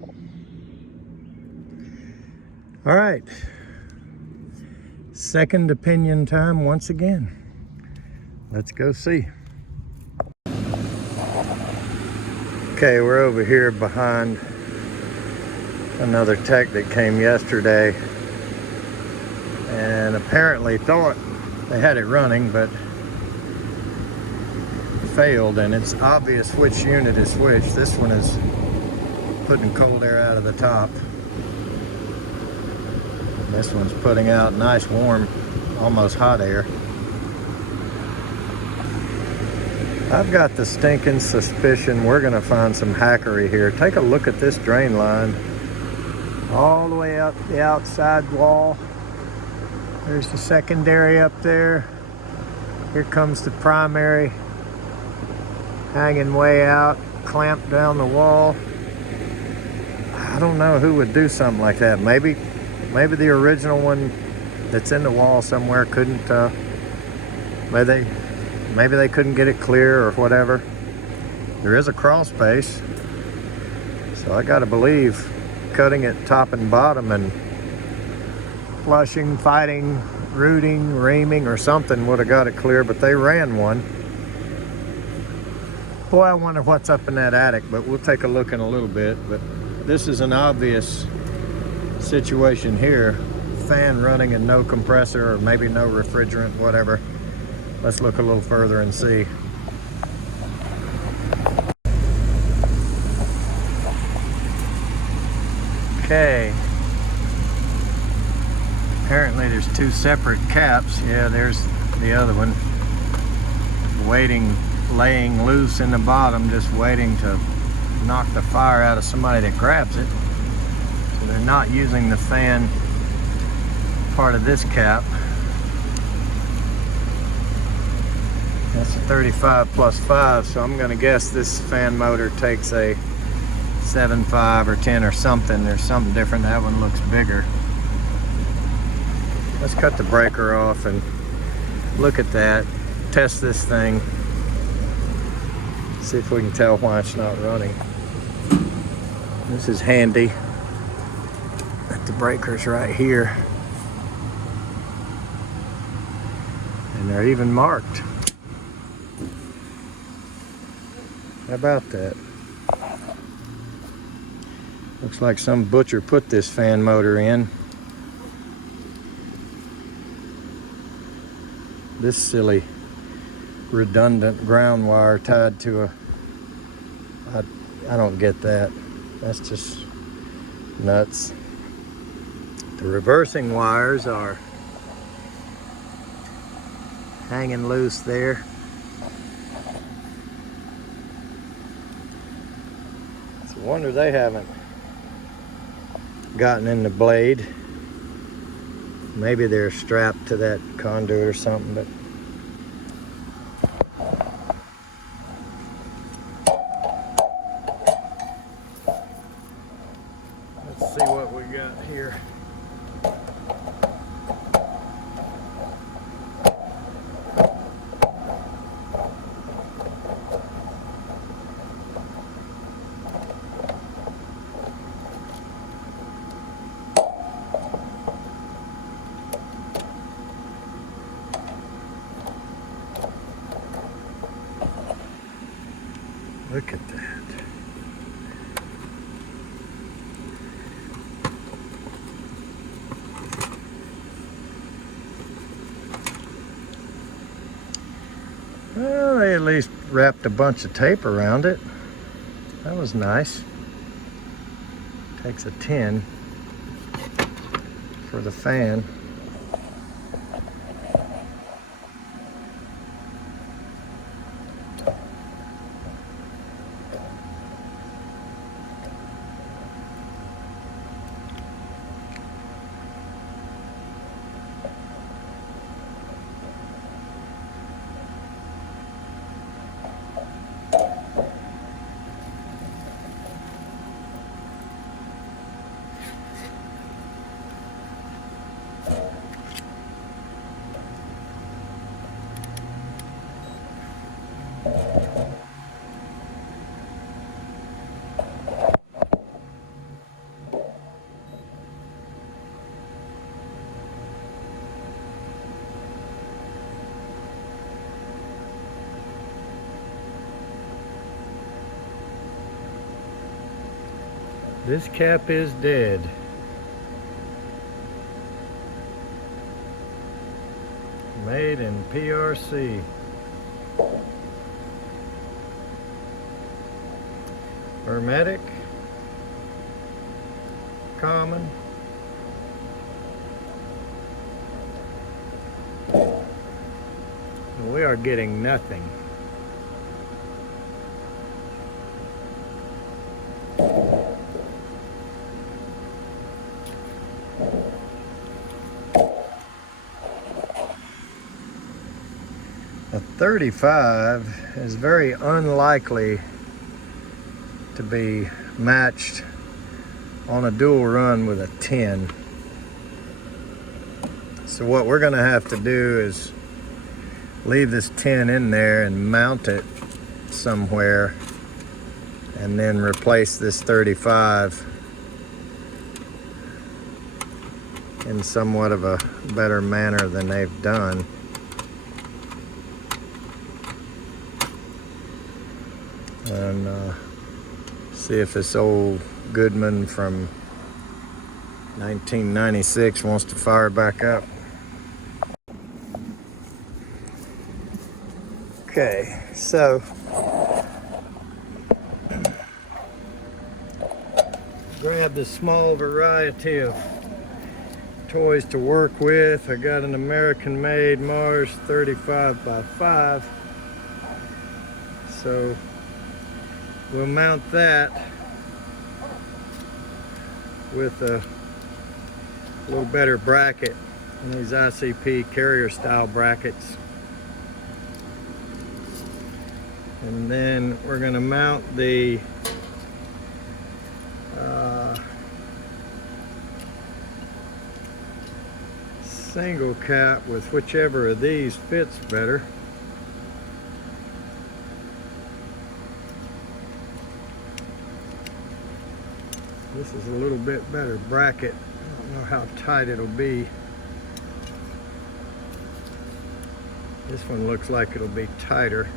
All right, second opinion time once again. Let's go see. Okay, we're over here behind another tech that came yesterday and apparently thought they had it running, but failed, and it's obvious which unit is which. This one is putting cold air out of the top. This one's putting out nice, warm, almost hot air. I've got the stinking suspicion we're gonna find some hackery here. Take a look at this drain line. All the way up the outside wall. There's the secondary up there. Here comes the primary, hanging way out, clamped down the wall. I don't know who would do something like that. Maybe the original one that's in the wall somewhere couldn't, maybe they couldn't get it clear or whatever. There is a crawl space, so I gotta believe cutting it top and bottom and flushing, fighting, rooting, reaming or something would have got it clear, but they ran one. Boy, I wonder what's up in that attic, but we'll take a look in a little bit. But this is an obvious situation here. Fan running and no compressor, or maybe no refrigerant, whatever. Let's look a little further and see. Okay. Apparently there's two separate caps. Yeah, there's the other one. Waiting, laying loose in the bottom, just waiting to knock the fire out of somebody that grabs it. So they're not using the fan part of this cap. That's a 35 plus 5, so I'm gonna guess this fan motor takes a 7.5 or 10 or something. There's something different. That one looks bigger. Let's cut the breaker off and look at that. Test this thing. See if we can tell why it's not running. This is handy. The breaker's right here. And they're even marked. How about that? Looks like some butcher put this fan motor in. This silly redundant ground wire tied to a... I don't get that. That's just nuts. The reversing wires are hanging loose there. It's a wonder they haven't gotten in the blade. Maybe they're strapped to that conduit or something, but let's see what we got here. Look at that. Well, they at least wrapped a bunch of tape around it. That was nice. Takes a 10 for the fan. This cap is dead. Made in PRC. Hermetic. Common. We are getting nothing. A 35 is very unlikely to be matched on a dual run with a 10. So what we're gonna have to do is leave this 10 in there and mount it somewhere, and then replace this 35 in somewhat of a better manner than they've done. And see if this old Goodman from 1996 wants to fire back up. Okay, so grab the small variety of toys to work with. I got an American made Mars 35x5. So we'll mount that with a little better bracket in these ICP carrier style brackets. And then we're going to mount the single cap with whichever of these fits better. This is a little bit better bracket. I don't know how tight it'll be. This one looks like it'll be tighter.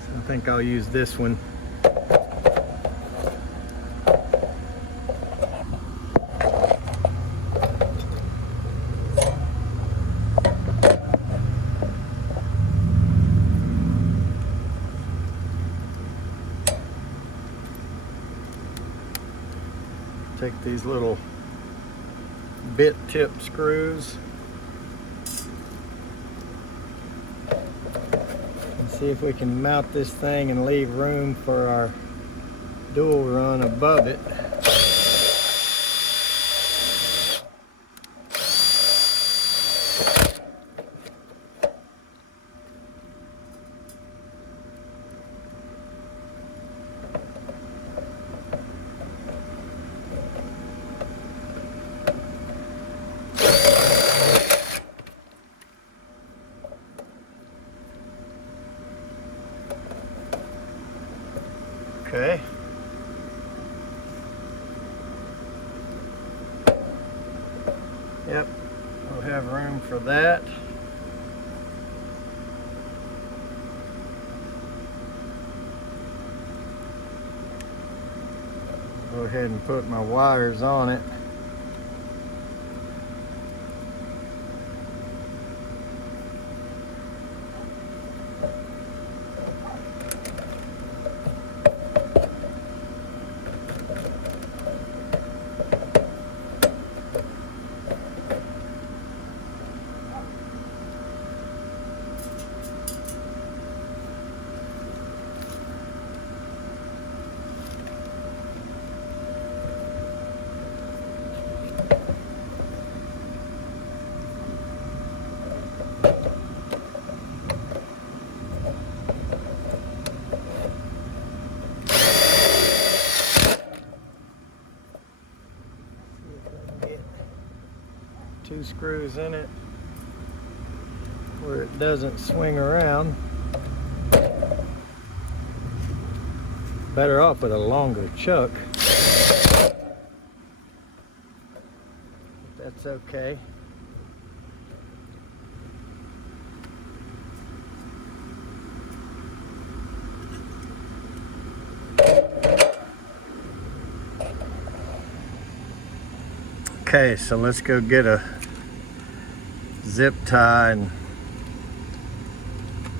So I think I'll use this one. Take these little bit tip screws and see if we can mount this thing and leave room for our dual run above it. Okay. Yep, we'll have room for that. Go ahead and put my wires on it. Two screws in it where it doesn't swing around. Better off with a longer chuck. But that's okay. Okay, so let's go get a zip tie and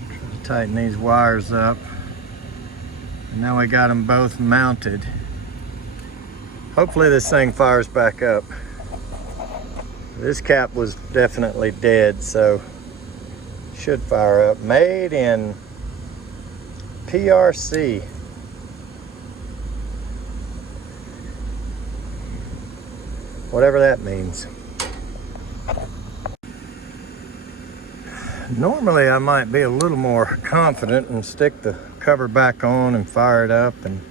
try to tighten these wires up. And now we got them both mounted. Hopefully this thing fires back up. This cap was definitely dead, so should fire up. Made in PRC. Whatever that means. Normally I might be a little more confident and stick the cover back on and fire it up and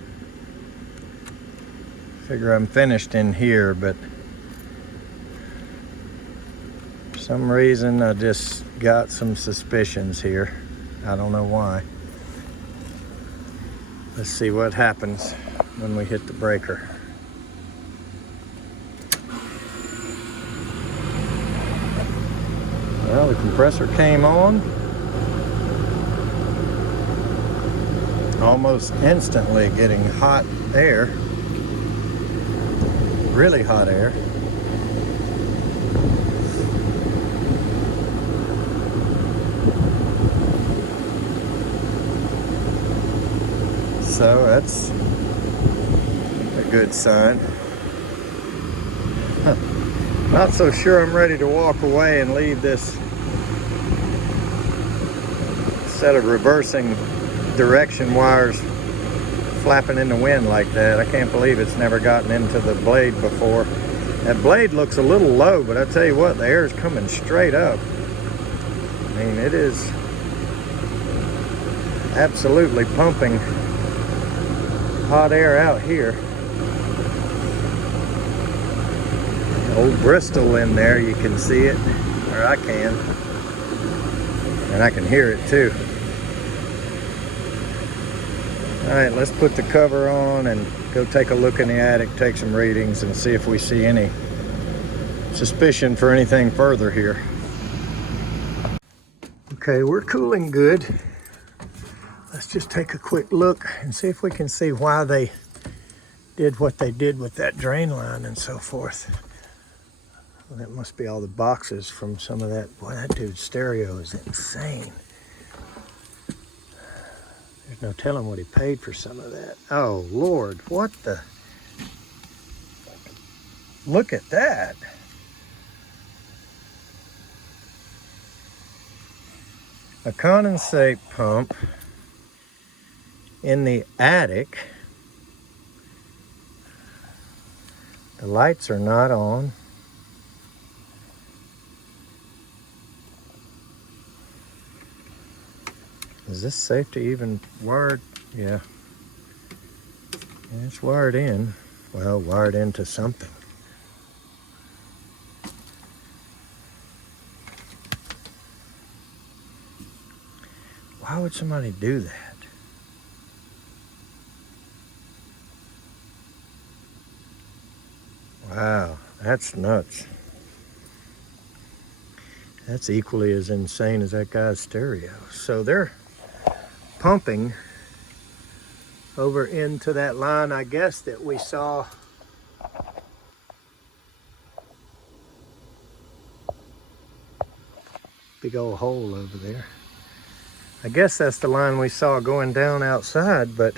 figure I'm finished in here, but for some reason I just got some suspicions here. I don't know why. Let's see what happens when we hit the breaker. Well, the compressor came on almost instantly, getting hot air, really hot air. So that's a good sign. Not so sure I'm ready to walk away and leave this set of reversing direction wires flapping in the wind like that. I can't believe it's never gotten into the blade before. That blade looks a little low, but I tell you what, the air is coming straight up. I mean, it is absolutely pumping hot air out here. Old Bristol in there, you can see it, or I can, and I can hear it too. All right, let's put the cover on and go take a look in the attic, take some readings, and see if we see any suspicion for anything further here. Okay, we're cooling good. Let's just take a quick look and see if we can see why they did what they did with that drain line and so forth. Well, that must be all the boxes from some of that. Boy, that dude's stereo is insane. There's no telling what he paid for some of that. Oh, Lord, what the? Look at that. A condensate pump in the attic. The lights are not on. Is this safe to even wired? Yeah. It's wired in. Well, wired into something. Why would somebody do that? Wow, that's nuts. That's equally as insane as that guy's stereo. So they're pumping over into that line, I guess, that we saw. Big old hole over there. I guess that's the line we saw going down outside, but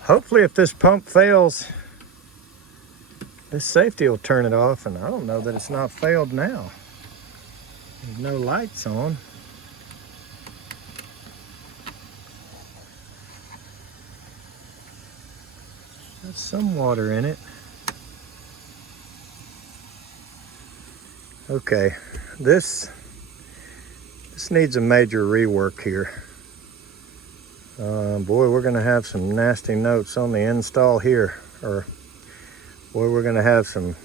hopefully if this pump fails, this safety will turn it off, and I don't know that it's not failed now. There's no lights on. There's some water in it. Okay, this needs a major rework here. Boy, we're gonna have some nasty notes on the install here, or boy, we're gonna have some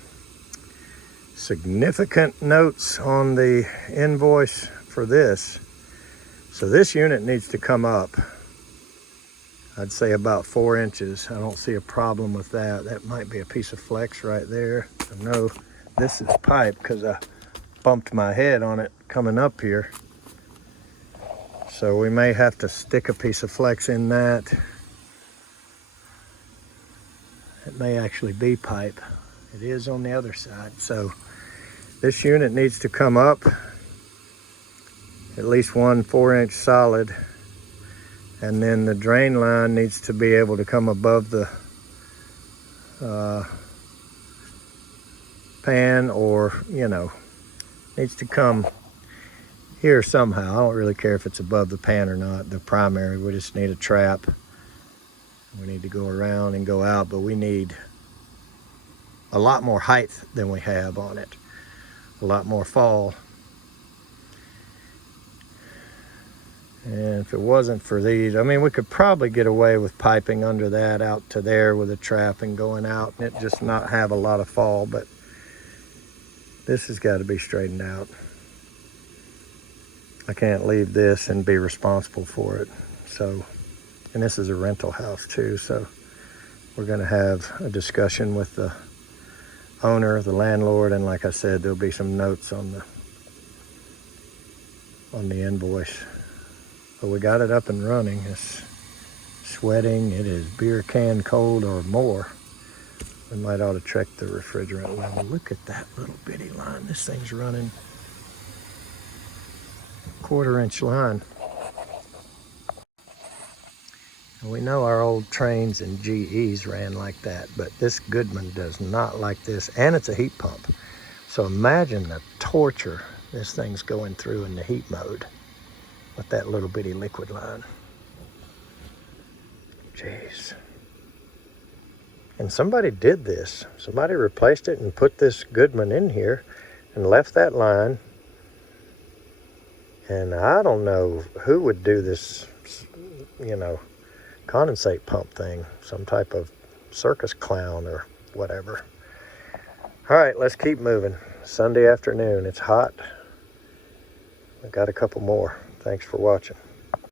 significant notes on the invoice for this. So this unit needs to come up. I'd say about 4 inches. I don't see a problem with that. That might be a piece of flex right there. I know this is pipe because I bumped my head on it coming up here. So we may have to stick a piece of flex in that. That may actually be pipe. It is on the other side. So this unit needs to come up at least 1 4-inch solid, and then the drain line needs to be able to come above the pan, or, you know, needs to come here somehow. I don't really care if it's above the pan or not, the primary. We just need a trap. We need to go around and go out, but we need a lot more height than we have on it, a lot more fall. And if it wasn't for these, I mean, we could probably get away with piping under that out to there with a trap and going out and it just not have a lot of fall, but this has got to be straightened out. I can't leave this and be responsible for it. So, and this is a rental house too, so we're going to have a discussion with the owner, the landlord, and like I said, there'll be some notes on the invoice. But we got it up and running. It's sweating. It is beer can cold or more. We might ought to check the refrigerant level. Look at that little bitty line. This thing's running 1/4-inch line. And we know our old trains and GEs ran like that, but this Goodman does not like this, and it's a heat pump. So imagine the torture this thing's going through in the heat mode with that little bitty liquid line. Jeez. And somebody did this. Somebody replaced it and put this Goodman in here and left that line. And I don't know who would do this, you know, condensate pump thing. Some type of circus clown or whatever. All right, let's keep moving. Sunday afternoon, it's hot. I've got a couple more. Thanks for watching.